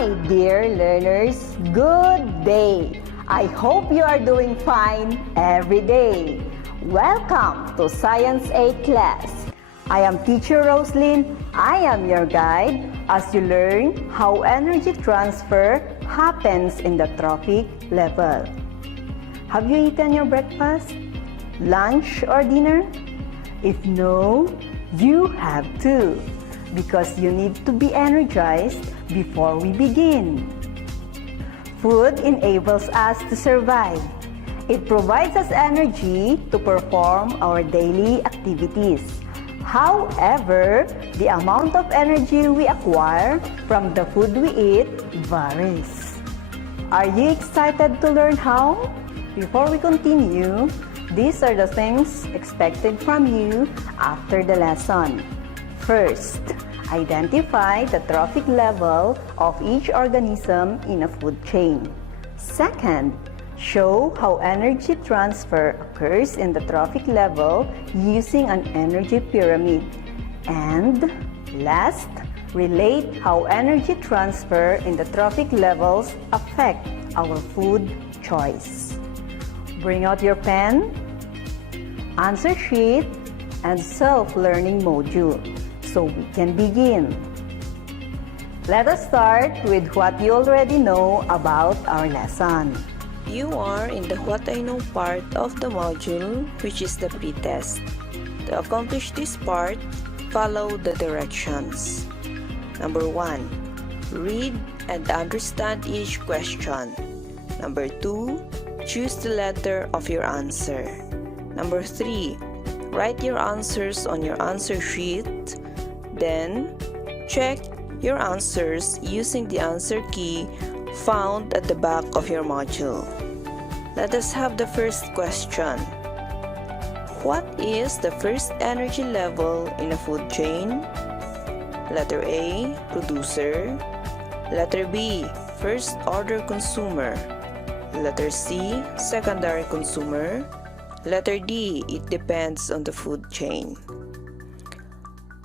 Hi, dear learners. Good day. I hope you are doing fine every day. Welcome to Science 8 class. I am Teacher Roselyn. I am your guide as you learn how energy transfer happens in the trophic level. Have you eaten your breakfast, lunch, or dinner? If no, you have to, because you need to be energized before we begin. Food enables us to survive. It provides us energy to perform our daily activities. However, the amount of energy we acquire from the food we eat varies. Are you excited to learn how? Before we continue, these are the things expected from you after the lesson. First, identify the trophic level of each organism in a food chain. Second, show how energy transfer occurs in the trophic level using an energy pyramid. And last, relate how energy transfer in the trophic levels affect our food choice. Bring out your pen, answer sheet, and self-learning module so we can begin. Let us start with what you already know about our lesson. You are in the What I Know part of the module, which is the pretest. To accomplish this part, follow the directions. Number 1. Read and understand each question. Number 2. Choose the letter of your answer. Number 3. Write your answers on your answer sheet. Then, check your answers using the answer key found at the back of your module. Let us have the first question. What is the first energy level in a food chain? Letter A, producer. Letter B, first order consumer. Letter C, secondary consumer. Letter D, it depends on the food chain.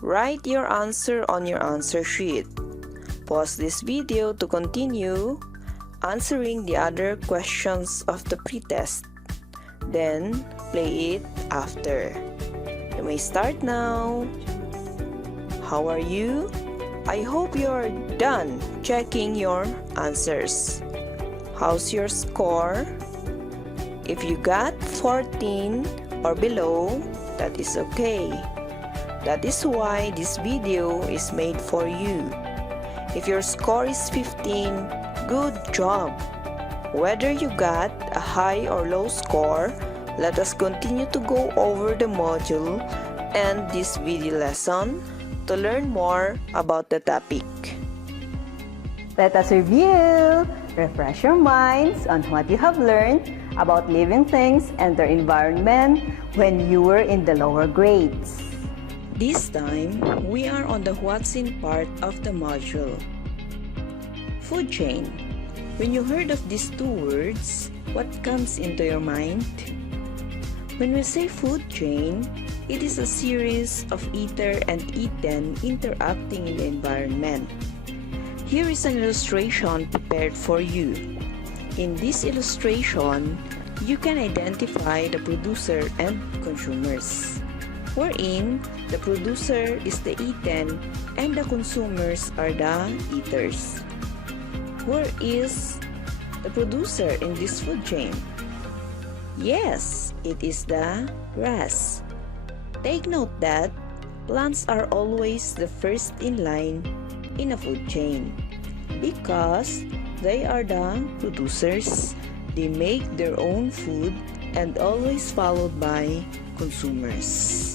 Write your answer on your answer sheet. Pause this video to continue answering the other questions of the pretest. Then, play it after. You may start now. How are you? I hope you are done checking your answers. How's your score? If you got 14 or below, that is okay. That is why this video is made for you. If your score is 15, good job! Whether you got a high or low score, let us continue to go over the module and this video lesson to learn more about the topic. Let us review. Refresh your minds on what you have learned about living things and their environment when you were in the lower grades. This time, we are on the what's in part of the module. Food chain. When you heard of these two words, what comes into your mind? When we say food chain, it is a series of eater and eaten interacting in the environment. Here is an illustration prepared for you. In this illustration, you can identify the producer and consumers, wherein the producer is the eaten and the consumers are the eaters. Where is the producer in this food chain? Yes, it is the grass. Take note that plants are always the first in line in a food chain because they are the producers. They make their own food and always followed by consumers.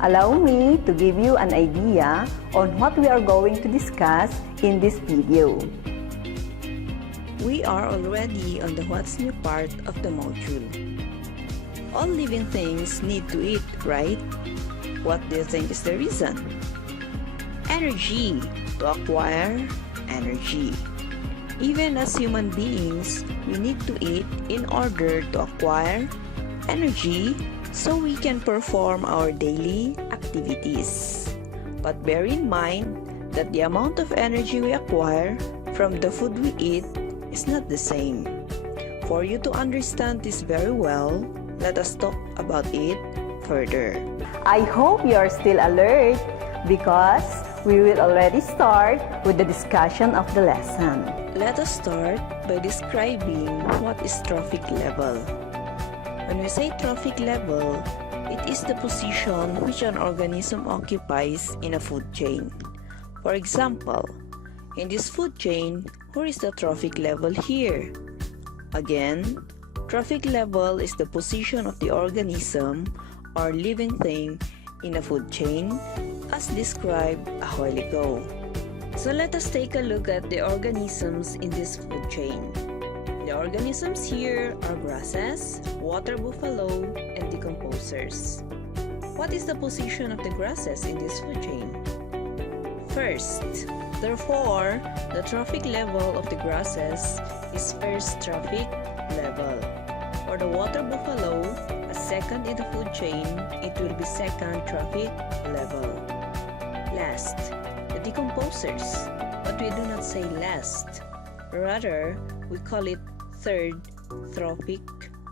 Allow me to give you an idea on what we are going to discuss in this video. We are already on the what's new part of the module. All living things need to eat, right? What do you think is the reason? Energy, to acquire energy. Even as human beings, we need to eat in order to acquire energy so we can perform our daily activities. But bear in mind that the amount of energy we acquire from the food we eat is not the same. For you to understand this very well, let us talk about it further. I hope you are still alert because we will already start with the discussion of the lesson. Let us start by describing what is trophic level. When we say trophic level, it is the position which an organism occupies in a food chain. For example, in this food chain, where is the trophic level here? Again, trophic level is the position of the organism or living thing in a food chain as described a while ago. So let us take a look at the organisms in this food chain. The organisms here are grasses, water buffalo, and decomposers. What is the position of the grasses in this food chain? First, therefore, the trophic level of the grasses is first trophic level. For the water buffalo, as second in the food chain, it will be second trophic level. Last, the decomposers, but we do not say last. Rather, we call it third trophic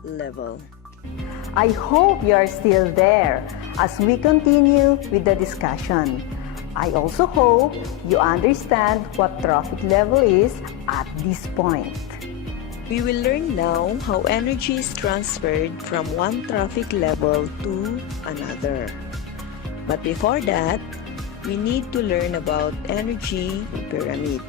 level. I hope you are still there as we continue with the discussion. I also hope you understand what trophic level is at this point. We will learn now how energy is transferred from one trophic level to another. But before that, we need to learn about energy pyramid.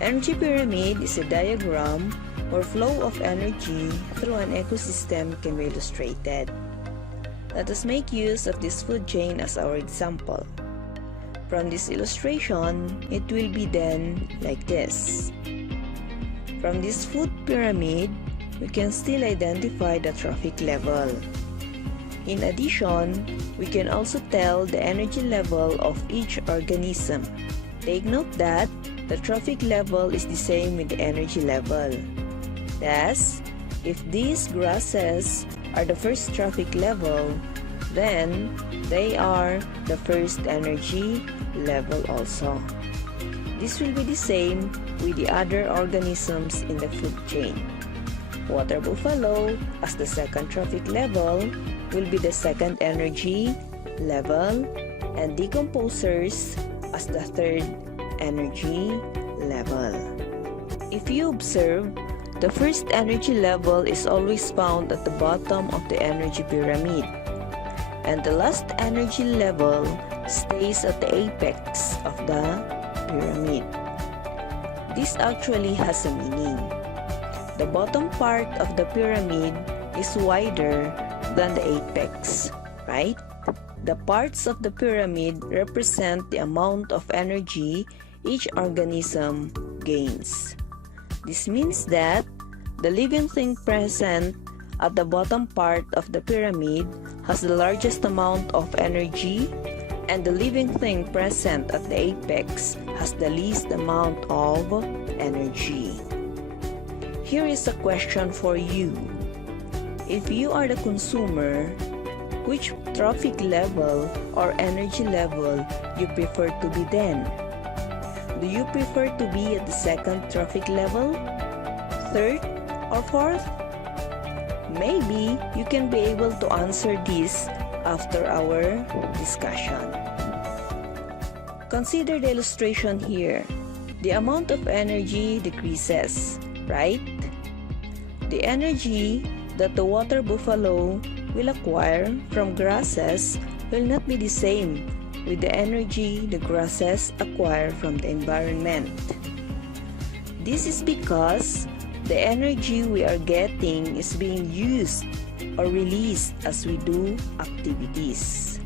Energy pyramid is a diagram where flow of energy through an ecosystem can be illustrated. Let us make use of this food chain as our example. From this illustration, it will be then like this. From this food pyramid, we can still identify the trophic level. In addition, we can also tell the energy level of each organism. Take note that the trophic level is the same with the energy level. Thus, if these grasses are the first trophic level, then they are the first energy level also. This will be the same with the other organisms in the food chain. Water buffalo as the second trophic level will be the second energy level, and decomposers as the third energy level. If you observe, the first energy level is always found at the bottom of the energy pyramid, and the last energy level stays at the apex of the pyramid. This actually has a meaning. The bottom part of the pyramid is wider than the apex, right? The parts of the pyramid represent the amount of energy each organism gains. This means that the living thing present at the bottom part of the pyramid has the largest amount of energy, and the living thing present at the apex has the least amount of energy. Here is a question for you. If you are the consumer, which trophic level or energy level you prefer to be then? Do you prefer to be at the second trophic level, third, or fourth? Maybe you can be able to answer this after our discussion. Consider the illustration here. The amount of energy decreases, right? The energy that the water buffalo will acquire from grasses will not be the same with the energy the grasses acquire from the environment. This is because the energy we are getting is being used or released as we do activities.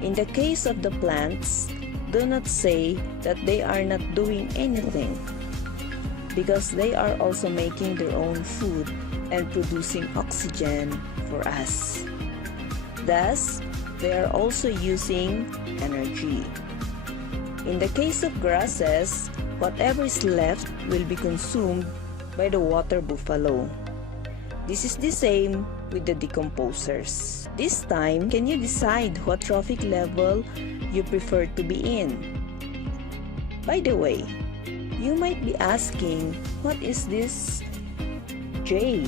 In the case of the plants, do not say that they are not doing anything, because they are also making their own food and producing oxygen for us. Thus, they are also using energy. In the case of grasses, whatever is left will be consumed by the water buffalo. This is the same with the decomposers. This time, can you decide what trophic level you prefer to be in? By the way, you might be asking, what is this J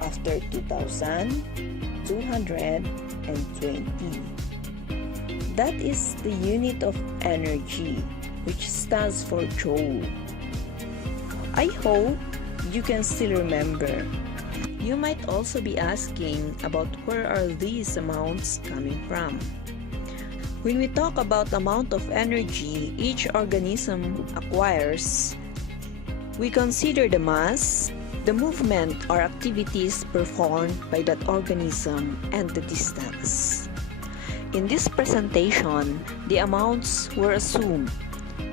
after 2,220? That is the unit of energy, which stands for joule. I hope you can still remember. You might also be asking about where are these amounts coming from. When we talk about the amount of energy each organism acquires, we consider the mass, the movement or activities performed by that organism, and the distance. In this presentation, the amounts were assumed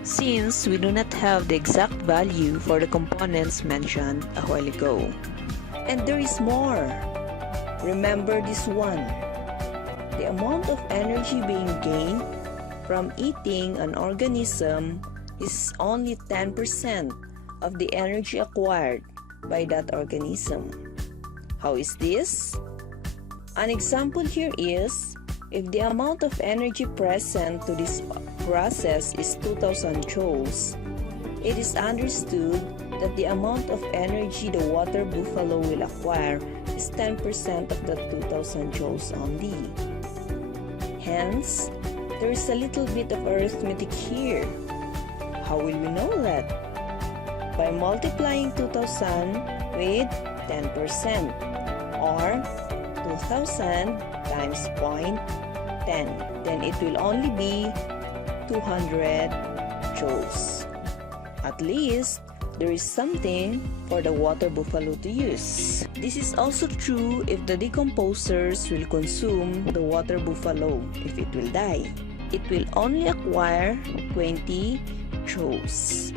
since we do not have the exact value for the components mentioned a while ago. And there is more. Remember this one. The amount of energy being gained from eating an organism is only 10% of the energy acquired by that organism. How is this? An example here is, if the amount of energy present to this process is 2,000 joules, it is understood that the amount of energy the water buffalo will acquire is 10% of the 2,000 joules only. Hence, there is a little bit of arithmetic here. How will we know that? By multiplying 2,000 with 10%, or 2,000 times 0.10, then it will only be 200 joules. At least, there is something for the water buffalo to use. This is also true if the decomposers will consume the water buffalo. If it will die, it will only acquire 20 joules.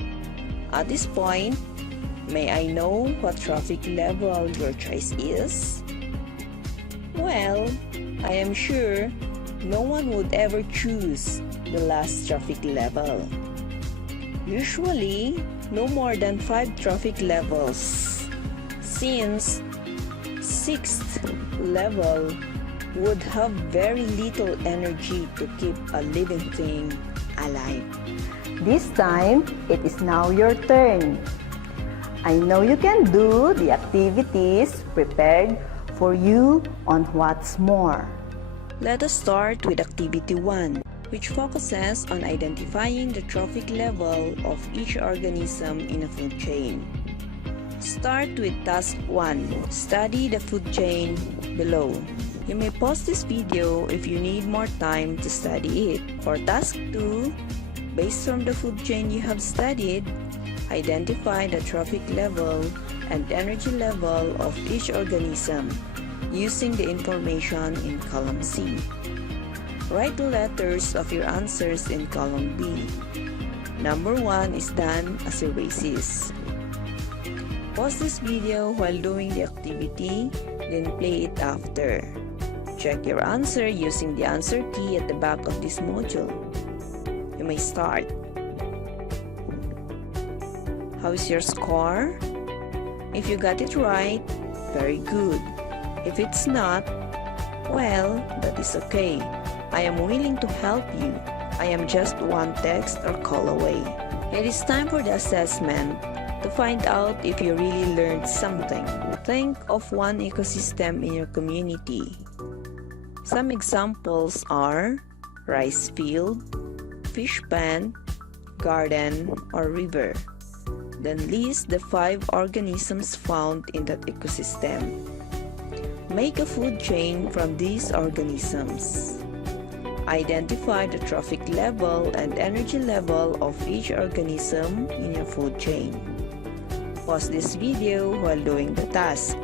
At this point, may I know what trophic level your choice is? Well, I am sure no one would ever choose the last trophic level. Usually, no more than 5 trophic levels, since 6th level would have very little energy to keep a living thing alive. This time, it is now your turn. I know you can do the activities prepared for you on what's more. Let us start with activity 1, which focuses on identifying the trophic level of each organism in a food chain. Start with task 1. Study the food chain below. You may pause this video if you need more time to study it. For task 2, based on the food chain you have studied, identify the trophic level and energy level of each organism using the information in column C. Write the letters of your answers in column B. Number 1 is done as a basis. Pause this video while doing the activity, then play it after. Check your answer using the answer key at the back of this module. You may start. How is your score? If you got it right, very good. If it's not, well, that is okay. I am willing to help you. I am just one text or call away. It is time for the assessment to find out if you really learned something. Think of one ecosystem in your community. Some examples are rice field, fish pond, garden, or river. Then list the 5 organisms found in that ecosystem. Make a food chain from these organisms. Identify the trophic level and energy level of each organism in your food chain. Pause this video while doing the task.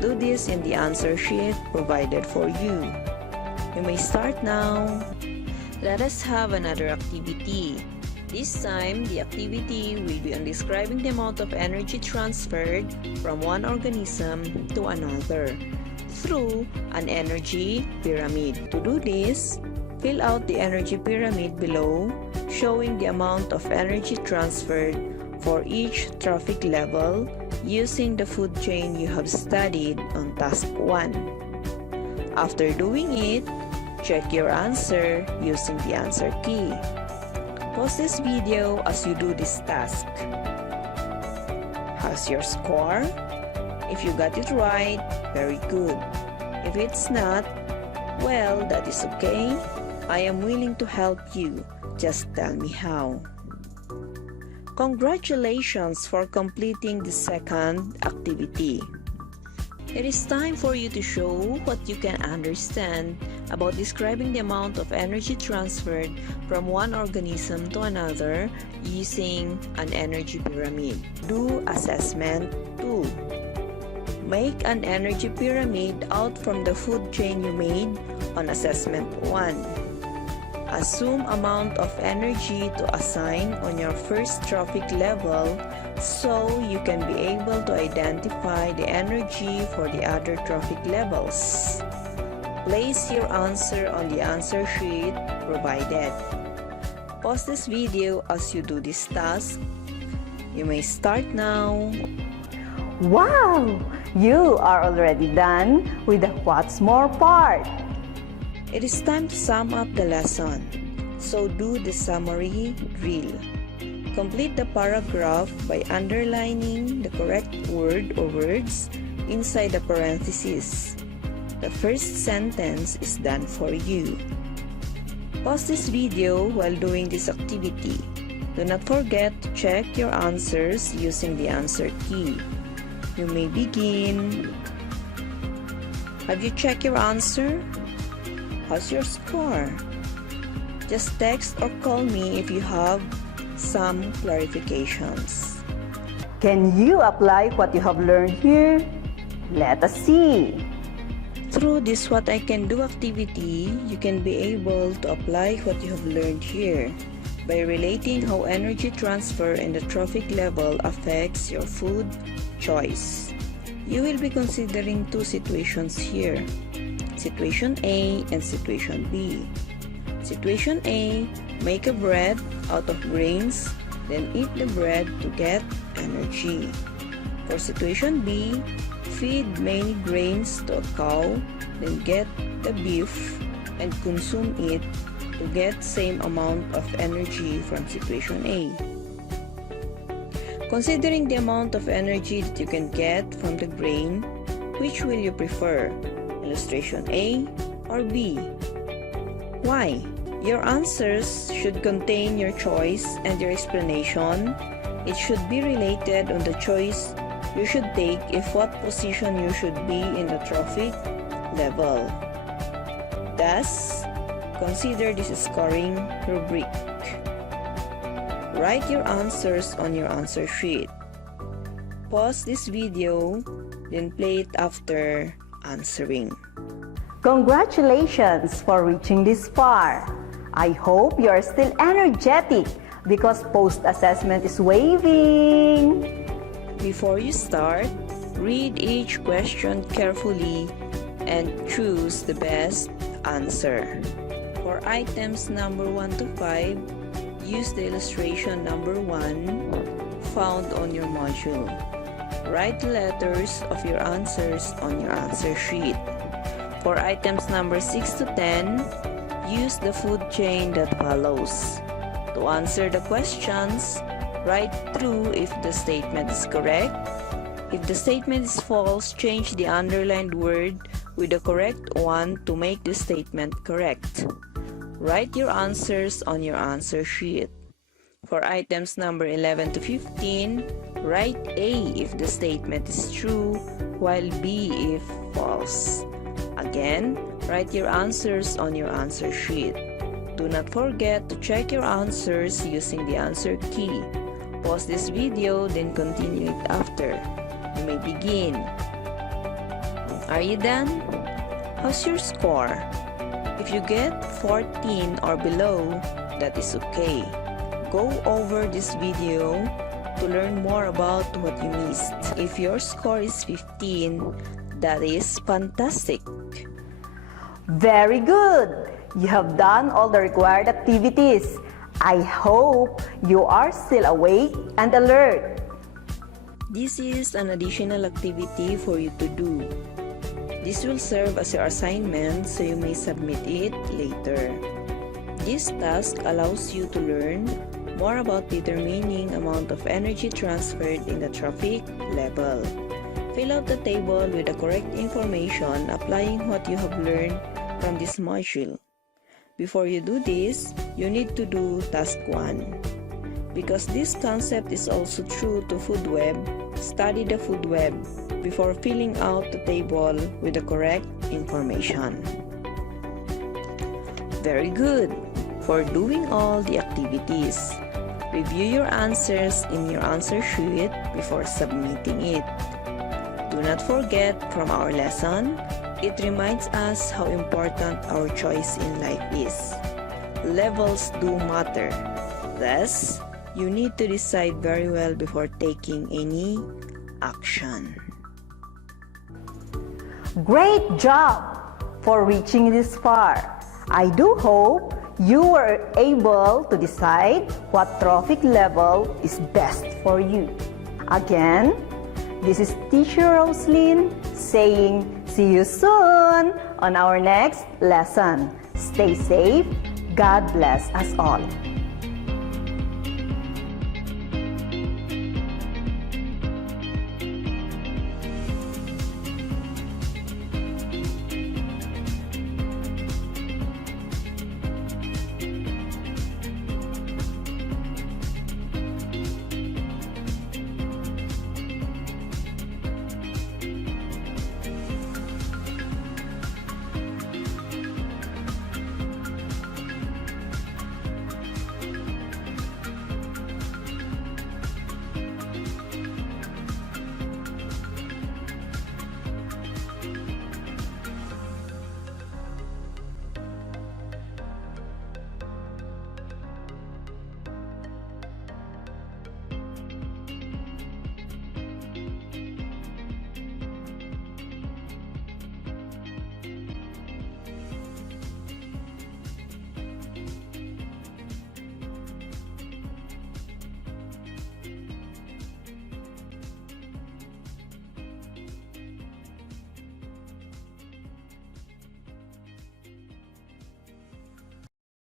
Do this in the answer sheet provided for you. You may start now. Let us have another activity. This time, the activity will be on describing the amount of energy transferred from one organism to another through an energy pyramid. To do this, fill out the energy pyramid below, showing the amount of energy transferred for each trophic level using the food chain you have studied on task 1. After doing it, check your answer using the answer key. Pause this video as you do this task. How's your score? If you got it right, very good. If it's not, well, that is okay. I am willing to help you. Just tell me how. Congratulations for completing the second activity. It is time for you to show what you can understand about describing the amount of energy transferred from one organism to another using an energy pyramid. Do assessment 2. Make an energy pyramid out from the food chain you made on assessment 1. Assume amount of energy to assign on your first trophic level so you can be able to identify the energy for the other trophic levels. Place your answer on the answer sheet provided. Pause this video as you do this task. You may start now. Wow! You are already done with the what's more part. It is time to sum up the lesson. So do the summary drill. Complete the paragraph by underlining the correct word or words inside the parentheses. The first sentence is done for you. Pause this video while doing this activity. Do not forget to check your answers using the answer key. You may begin. Have you checked your answer? How's your score? Just text or call me if you have some clarifications. Can you apply what you have learned here? Let us see. Through this What I Can Do activity, you can be able to apply what you have learned here by relating how energy transfer in the trophic level affects your food choice. You will be considering two situations here, situation A and situation B. Situation A, make a bread out of grains, then eat the bread to get energy. For situation B, feed many grains to a cow, then get the beef and consume it to get same amount of energy from situation A. Considering the amount of energy that you can get from the grain, which will you prefer? Illustration A or B? Why? Your answers should contain your choice and your explanation. It should be related on the choice you should take if what position you should be in the trophic level. Thus, consider this scoring rubric. Write your answers on your answer sheet. Pause this video, then play it after answering. Congratulations for reaching this far. I hope you are still energetic because post-assessment is waving. Before you start, read each question carefully and choose the best answer. For items number 1 to 5, use the illustration number 1 found on your module. Write the letters of your answers on your answer sheet. For items number 6 to 10, use the food chain that follows. To answer the questions, write true if the statement is correct. If the statement is false, change the underlined word with the correct one to make the statement correct. Write your answers on your answer sheet. For items number 11 to 15, write A if the statement is true, while B if false. Again, write your answers on your answer sheet. Do not forget to check your answers using the answer key. Pause this video, then continue it after. You may begin. Are you done? How's your score? If you get 14 or below, that is okay. Go over this video to learn more about what you missed. If your score is 15, that is fantastic. Very good! You have done all the required activities. I hope you are still awake and alert. This is an additional activity for you to do. This will serve as your assignment so you may submit it later. This task allows you to learn more about determining amount of energy transferred in the trophic level. Fill out the table with the correct information applying what you have learned from this module. Before you do this, you need to do task 1. Because this concept is also true to food web, study the food web before filling out the table with the correct information. Very good! For doing all the activities, review your answers in your answer sheet before submitting it. Do not forget from our lesson, it reminds us how important our choice in life is. Levels do matter. Thus, you need to decide very well before taking any action. Great job for reaching this far. I do hope you were able to decide what trophic level is best for you. Again, this is Teacher Roselyn saying see you soon on our next lesson. Stay safe. God bless us all.